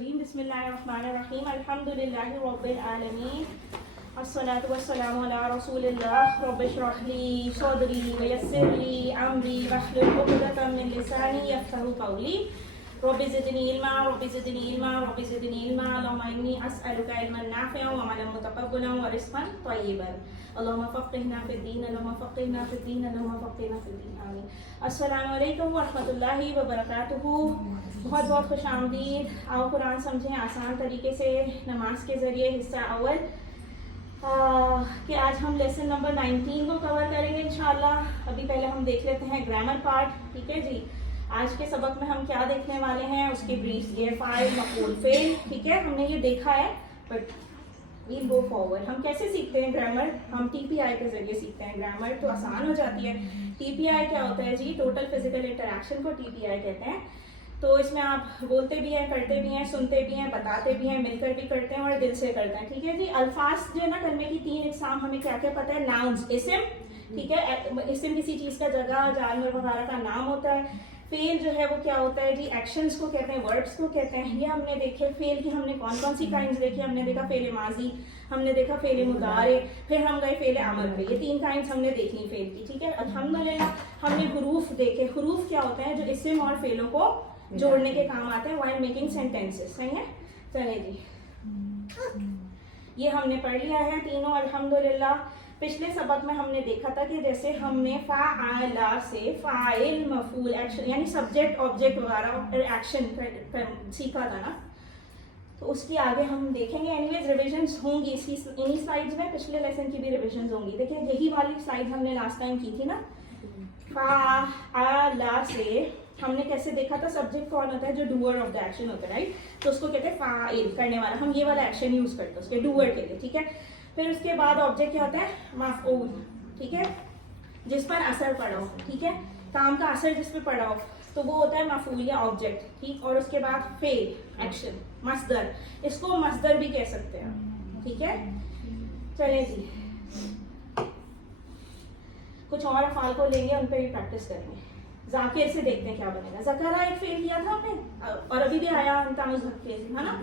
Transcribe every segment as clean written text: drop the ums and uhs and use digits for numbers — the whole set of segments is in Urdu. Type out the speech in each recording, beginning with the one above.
الرجیم بسم اللہ الرحمن الرحیم الحمدللہ رب العالمین الصلاۃ والسلام علی رسول اللہ رب اشرح لی صدری ویسر لی امری واحلل عقدۃ من لسانی یفقهوا قولی رب زدنی علما رب زدنی علما رب زدنی علما اللهم انی اسألک علما نافعا وعملا متقبلا ورزقا طیبا اللهم فقهنا فی الدین اللهم فقهنا فی الدین اللهم فقهنا فی الدین آمین. السلام علیکم ورحمۃ اللہ وبرکاتہ. بہت بہت خوش آمدید. آؤ قرآن سمجھیں آسان طریقے سے نماز کے ذریعے. حصہ اول کہ آج ہم لیسن نمبر 19 کو کور کریں گے انشاءاللہ. ابھی پہلے ہم دیکھ لیتے ہیں گرامر پارٹ. ٹھیک ہے جی. آج کے سبق میں ہم کیا دیکھنے والے ہیں اس کی بریف یہ فاعل مفعول فعل. ٹھیک ہے ہم نے یہ دیکھا ہے بٹ ویل گو فارورڈ. ہم کیسے سیکھتے ہیں گرامر؟ ہم ٹی پی آئی کے ذریعے سیکھتے ہیں. گرامر تو آسان ہو جاتی ہے. ٹی پی آئی کیا ہوتا ہے جی؟ ٹوٹل فزیکل انٹریکشن کو ٹی پی آئی کہتے ہیں. تو اس میں آپ بولتے بھی ہیں، کرتے بھی ہیں، سنتے بھی ہیں، بتاتے بھی ہیں، مل کر بھی کرتے ہیں اور دل سے کرتے ہیں. ٹھیک ہے جی. الفاظ جو ہے نا کلمے کی 3 اقسام ہمیں کیا کیا پتہ ہے؟ ناؤنز اسم. ٹھیک ہے اسم کسی چیز کا جگہ جانور وغیرہ کا نام ہوتا ہے. فعل جو ہے وہ کیا ہوتا ہے جی؟ ایکشنز کو کہتے ہیں، وربس کو کہتے ہیں. یہ ہم نے دیکھے فعل کی ہم نے کون کون سی کائنڈز دیکھی. ہم نے دیکھا فعل ماضی، ہم نے دیکھا فعل مضارع، پھر ہم گئے فعل امر پہ. یہ 3 کائنڈز ہم نے دیکھ لی فعل کی. ٹھیک ہے الحمدللہ. ہم نے حروف دیکھے. حروف کیا ہوتا ہے؟ جو اسم اور فعلوں کو جوڑنے کے کام آتے ہیں while making sentences. صحیح ہے. چلے جی یہ ہم نے پڑھ لیا ہے تینوں الحمدللہ. پچھلے سبق میں ہم نے دیکھا تھا کہ جیسے ہم نے فعل سے فاعل مفعول ایکشن یعنی سبجیکٹ آبجیکٹ وغیرہ ایکشن سیکھا تھا نا. تو اس کی آگے ہم دیکھیں گے. اینی ویز ریویژنس ہوں گی انہی سلائڈس میں. پچھلے لیسن کی بھی ریویژنس ہوں گی. دیکھیں یہی والی سلائڈ ہم نے لاسٹ ٹائم کی تھی نا. فعل سے ہم نے کیسے دیکھا تھا؟ سبجیکٹ کون ہوتا ہے؟ جو ڈوور آف دا ایکشن ہوتا ہے رائٹ. تو اس کو کہتے ہیں فاعل کرنے والا. ہم یہ والا ایکشن یوز کرتے ہیں اس کے ڈوور کے لیے. ٹھیک ہے. پھر اس کے بعد آبجیکٹ کیا ہوتا ہے؟ مفعول. ٹھیک ہے جس پر اثر پڑا ہو. ٹھیک ہے کام کا اثر جس پہ پڑا ہو تو وہ ہوتا ہے مفعول یا آبجیکٹ. ٹھیک. اور اس کے بعد فعل ایکشن مصدر. اس کو مصدر بھی کہہ سکتے ہیں. ٹھیک ہے چلیں جی کچھ اور افعال کو لیں گے ان پہ بھی پریکٹس کریں گے. ذاکر سے دیکھتے ہیں کیا بنے گا. ذکرہ ایک فعل کیا تھا ہم نے اور ابھی بھی آیا انتاز فعل ہے نا.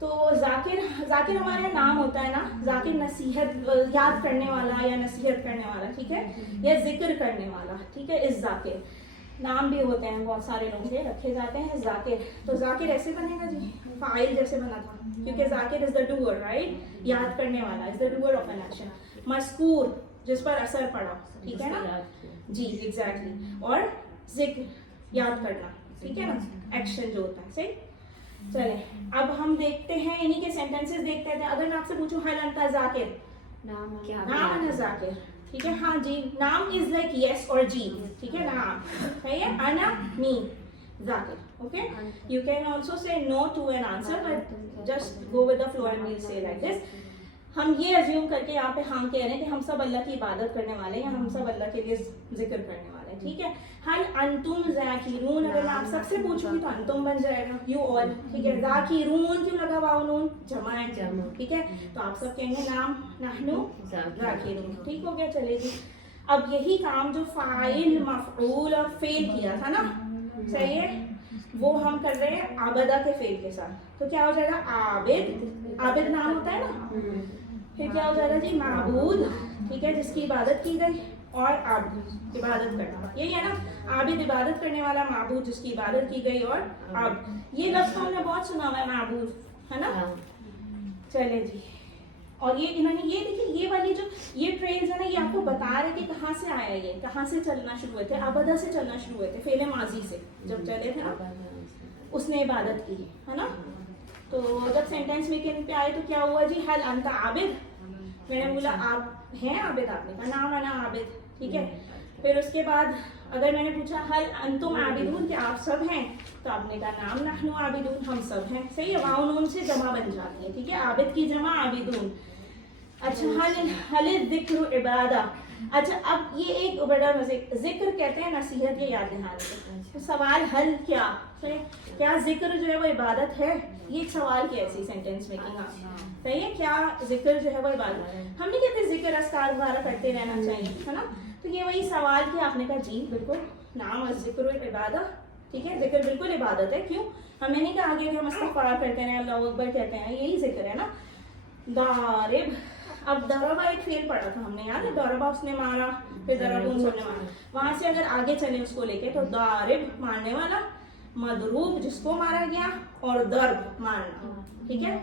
تو ذاکر ہمارا نام ہوتا ہے نا. ذاکر نصیحت یاد کرنے والا یا نصیحت کرنے والا. ٹھیک ہے یا ذکر کرنے والا. ٹھیک ہے. اس ذاکر نام بھی ہوتے ہیں بہت سارے لوگوں کے رکھے جاتے ہیں ذاکر. تو ذاکر ایسے بنے گا جی فاعل جیسے بنا تھا کیونکہ ذاکر از دا ڈوور رائٹ. یاد کرنے والا از دا ڈوور آف این ایکشن. مذکور جس پر اثر پڑا. ٹھیک ہے نا جی ایگزیکٹلی. اور ذکر یاد کرنا. ٹھیک ہے نا ایکشن جو ہوتا ہے. صحیح. چلیں اب ہم دیکھتے ہیں انہی کے سینٹینسز دیکھتے ہیں. اگر میں آپ سے پوچھوں حل انت ذاکر، نام انا ذاکر. ٹھیک ہے ہاں جی نام از لائک یس اور جی. ٹھیک ہے نام صحیح ہے. انا می Zakir. Okay you can also say no to an answer but just go with the flow and we'll say like this. ہم یہ ازیوم کر کے یہاں پہ ہم کہہ رہے ہیں کہ ہم سب اللہ کی عبادت کرنے والے ہیں، ہم سب اللہ کے لیے ذکر کرنے والے ہیں. ٹھیک ہے. حل انتم ذاکرون اگر میں آپ سب سے پوچھوں گی تو انتم بن جائے گا یو آل. ٹھیک ہے. ذاکرون کیوں لگا واو نون؟ جمع ہے. ٹھیک ہے تو آپ سب کہیں گے نام نحنو ذاکرون. ٹھیک ہو گیا. چلے جی اب یہی کام جو فاعل مفعول اور فعل کیا تھا نا صحیح ہے وہ ہم کر رہے ہیں عبدہ کے فعل کے ساتھ. تو کیا ہو جائے گا؟ عابد. عابد نام ہوتا ہے نا. پھر کیا ہو جائے گا جی؟ معبود. ٹھیک ہے جس کی عبادت کی گئی. اور عبد عبادت کرنا. یہی ہے نا عابد عبادت کرنے والا، معبود جس کی عبادت کی گئی اور عبد. یہ لفظ ہم نے بہت سنا ہوا ہے معبود ہے نا. چلے جی اور یہ انہوں نے یہ دیکھیں یہ والی جو یہ ٹریز ہے نا یہ آپ کو بتا رہے کہ کہاں سے آیا یہ کہاں سے چلنا شروع ہوئے تھے. عبدہ سے چلنا شروع ہوئے تھے. فعل ماضی سے جب چلے تھے نا اس نے عبادت کی ہے نا. تو جب سینٹینس میکنگ پہ آئے تو کیا ہوا جی؟ حل انت عابد. میں نے بولا آپ ہیں عابد. آپ نے کہا نام انا عابد. ٹھیک ہے. پھر اس کے بعد اگر میں نے پوچھا حل انتم عابدون کہ آپ سب ہیں تو آپ نے کہا نام نحنو عابدون ہم سب ہیں. صحیح ہے. واو نون سے جمع بن جاتی ہے. ٹھیک ہے عابد کی جمع عابدون. اچھا حل ذکر عبادہ. اچھا اب یہ ایک بڑا ذکر کہتے ہیں نصیحت. یہ یاد دہانی ہے. سوال حل کیا کیا ذکر جو ہے وہ عبادت ہے؟ یہ ایک سوال کی ایسی سینٹینس میکنگ. صحیح ہے. کیا ذکر جو ہے وہ عبادت؟ ہم نہیں کہتے ذکر اذکار وغیرہ کرتے رہنا چاہیے ہے نا. تو یہ وہی سوال کیا آپ نے کہا جی بالکل نام الذکر عبادہ ٹھیک ہے. ذکر بالکل عبادت ہے. کیوں؟ ہمیں نہیں کہا گیا کہ ہم استغفار کرتے ہیں, اللہ اکبر کہتے ہیں, یہی ذکر ہے نا. ضارب, اب ضربہ ایک فعل پڑھا تھا ہم نے, یاد ہے؟ ضربہ اس نے مارا, پھر ضربون سب نے مارا. وہاں سے اگر آگے چلیں اس کو لے کے تو ضارب مارنے والا, مضروب جس کو مارا گیا, اور ضرب مارنا. ٹھیک ہے.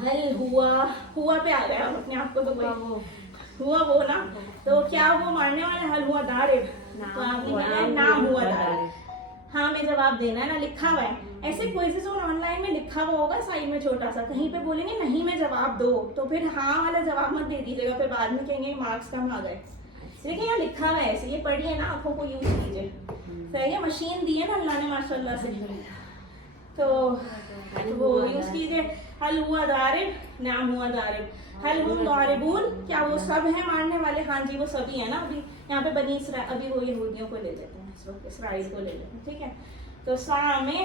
حل ہوا پہ آ گیا اپنے آپ کو, تو کوئی ہوا وہ نا, تو کیا وہ مارنے والا, حل ہوا ضارب, تو آپ نے کہا نام ہوا ضارب. ہاں میں جواب دینا ہے نا, لکھا ہوا ہے. ایسے کوئزز اور آن لائن میں لکھا ہوا ہوگا سائڈ میں چھوٹا سا, کہیں پہ بولیں گے نہیں میں جواب دو, تو پھر ہاں والا جواب مت دے دیجیے گا, پھر بعد میں کہیں گے مارکس کم آ گئے. دیکھیں یہاں لکھا ہوا ہے ایسے, یہ پڑھیے نا, آنکھوں کو یوز کیجیے. صحیح ہے, مشین دی ہے نا اللہ نے ماشاء اللہ سے, تو وہ یوز کیجیے. حل ہوا ضارب, نام ہوا ضارب. حل ہم ضاربون, کیا وہ سب ہیں مارنے والے؟ ہاں جی وہ سبھی ہیں نا. ابھی یہاں پہ بنی اسرائیل, ابھی وہ یہودیوں کو لے لیتے ہیں اس وقت, اسرائیل کو لے لیتے ہیں. ٹھیک ہے, تو سامع.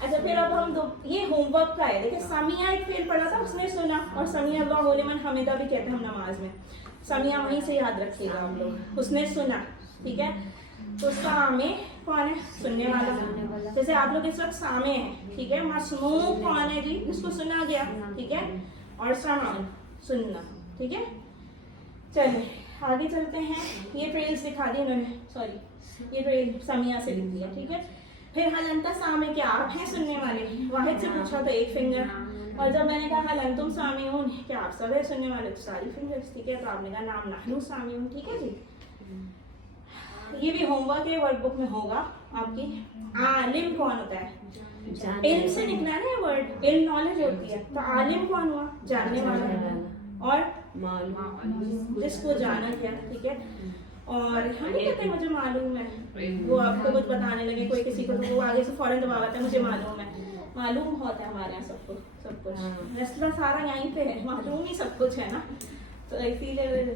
اچھا پھر اب ہم یہ ہوم ورک کا ہے. دیکھیں سمیع ایک فعل پڑھا تھا, اس نے سنا, اور سمیع اللہ لمن حمدہ بھی کہتے ہیں ہم نماز میں. سمیع وہیں سے یاد رکھیے گا ہم لوگ, اس نے سنا. ٹھیک ہے, تو سامع کون ہے؟ سننے والا. جیسے آپ لوگ اس وقت سامع ہیں. ٹھیک ہے, مسموع کون ہے جی؟ جس کو سنا گیا. ٹھیک ہے, اور سمع سننا. ٹھیک ہے, چلیں آگے چلتے ہیں. یہ فریز دکھا دی انہوں نے, سوری یہ فریز سمیع سے لکھ دیا. ٹھیک ہے, پھر حل انت سامع, کیا آپ ہیں سننے والے؟ واحد سے پوچھا تو ایک فنگر, اور جب میں نے کہا حل انتم سامعون, کیا آپ سب ہیں سننے والے؟ تو ساری فنگرز. ٹھیک ہے, تو آپ نے کہا نام نحن سامعون. ٹھیک ہے جی, یہ بھی ہوم ورک ہے, ورک بک میں ہوگا آپ کی. عالم کون ہوتا ہے؟ علم سے نکلا نا یہ ورڈ, علم نالج ہوتی ہے. تو عالم کون ہوا؟ جاننے والا, اور جس کو جانا گیا. ٹھیک ہے, اور ہم نہیں کہتے مجھے معلوم ہے, وہ آپ کو کچھ بتانے لگے کوئی کسی کو, تو وہ آگے سے فوراً جواب آتا ہے مجھے معلوم ہے. معلوم ہوتا ہے ہمارے یہاں سب کو, سب کچھ. مسئلہ سارا یہیں پہ ہے, معلوم ہی سب کچھ ہے نا, تو اسی لیے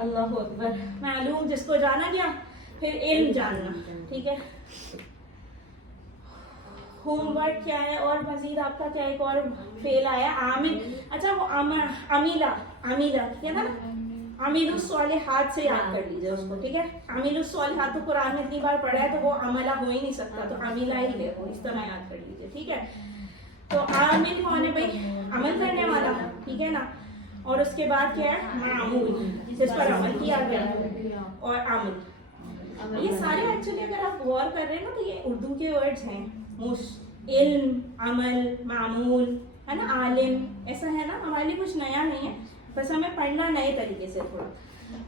اللہ اکبر. معلوم جس کو جانا گیا, پھر علم جاننا. ٹھیک ہے, ہوم ورک کیا ہے اور مزید آپ کا کیا ایک اور فیل آیا, عامل. اچھا وہ عمیلہ, ٹھیک ہے نا, عامل الصالحات سے یاد کر لیجیے اس کو. ٹھیک ہے, عامل الصالحات تو قرآن میں اتنی بار پڑھا ہے, تو وہ عملہ ہو ہی نہیں سکتا, تو عاملہ ہی لے, وہ اس طرح یاد کر لیجیے. ٹھیک ہے, تو عامل کون ہے بھائی؟ عمل کرنے والا. ٹھیک ہے نا, اور اس کے بعد کیا ہے؟ معمول, جس پر عمل کیا گیا, اور عمل. یہ سارے ایکچولی اگر آپ غور کر رہے ہیں نا, تو یہ اردو کے ورڈز ہیں. علم, عمل, معمول, ہے نا, عالم, ایسا ہے نا. ہمارے لیے کچھ نیا نہیں ہے, بس ہمیں پڑھنا نئے طریقے سے تھوڑا.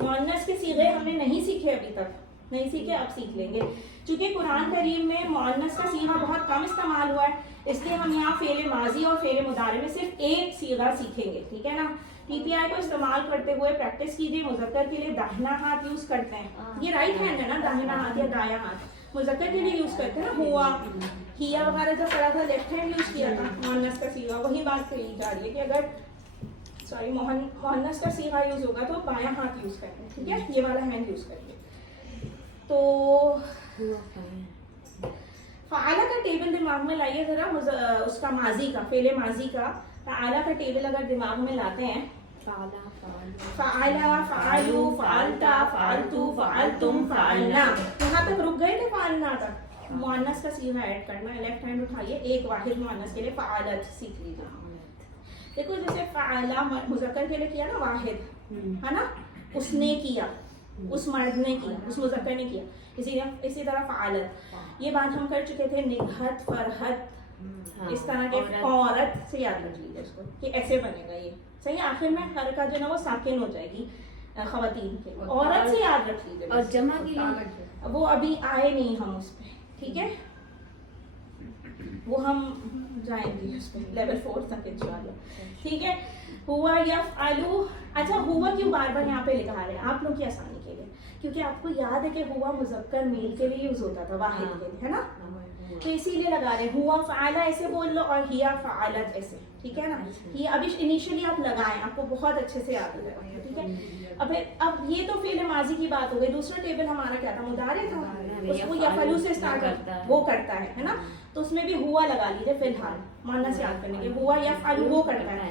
مؤنث کے صیغے ہم نے نہیں سیکھے ابھی تک, نہیں سیکھے, اب سیکھ لیں گے. چونکہ قرآن کریم میں مؤنث کا صیغہ بہت کم استعمال ہوا ہے, اس لیے ہم یہاں فعل ماضی اور فعل مضارع میں صرف ایک صیغہ سیکھیں گے. ٹھیک ہے نا, پی پی آئی کو استعمال کرتے ہوئے پریکٹس کیجیے. مذکر کے لیے داہنا ہاتھ یوز کرتے ہیں, یہ رائٹ ہینڈ ہے نا, داہنا ہاتھ یا دایاں ہاتھ. مذکر کے لیے یوز کرتے ہیں نا, ہوا, ہیا وغیرہ جو پڑھا تھا لیفٹ ہینڈ یوز کیا تھا. مؤنث کا صیغہ وہی بات کہی جا رہی ہے کہ اگر مؤنث کا صیغہ یوز ہوگا تو بایاں ہاتھ یوز کرتے ہیں. ٹھیک ہے, یہ والا ہینڈ یوز کریے. تو فعالہ کا ٹیبل دماغ میں لائیے ذرا, اس کا ماضی کا, فعل ماضی کا فعالہ کا ٹیبل اگر دماغ میں لاتے ہیں, فعلا, فعلو, فعلتا, فعلتو, فعلتم, فعلنا, یہاں تک رک گئے تھے فعلنا تک. مؤنث کا صیغہ ایڈ کرنا ہے, لیفٹ ہینڈ اٹھائیے, ایک واحد مؤنث کے لیے فعالت سیکھ لیجیے. دیکھو جیسے فعلا مذکر کے لیے کیا نا, واحد ہے نا, اس نے کیا, اس مرد نے کیا, اس مذکر نے کیا. اسی طرح فعالت, یہ بات ہم کر چکے تھے. نگہت, فرحت, اس طرح کے عورت سے یاد رکھ لیجیے اس کو کہ ایسے بنے گا یہ. صحیح, آخر میں ہر کا جو نا وہ ساکن ہو جائے گی خواتین کے. عورت سے یاد رکھ لیجیے. اور جمع کے لیے وہ ابھی آئے نہیں ہم اس پہ. ٹھیک ہے, وہ ہم جائیں گے اس پہ لیول 4 تک انشاءاللہ. ٹھیک ہے, ہوا یفعلو. اچھا ہوا کیوں بار بار یہاں پہ لکھا رہے ہیں آپ لوگ کی آسانی کے لیے, کیونکہ آپ کو یاد ہے کہ ہوا مذکر میل کے لیے یوز ہوتا تھا, واحد کے لیے, ہے نا, تو اسی لیے لگا رہے ہیں. ہوا فعلا ایسے بول لو, اور ہیا فعالت ایسے. ٹھیک ہے نا, یہ ابھی انیشلی آپ لگائیں, آپ کو بہت اچھے سے یاد ہو جائے گا. ٹھیک ہے, اب یہ تو فعل ماضی کی بات ہو گئی. دوسرا ٹیبل ہمارا کیا تھا؟ مضارع تھا, اس کو یفعلو سے اسٹارٹ کرتا ہے, وہ کرتا ہے نا, تو اس میں بھی ہوا لگا لیجیے فی الحال مؤنث یاد کرنے کے. ہوا یفعلو وہ کرتا ہے,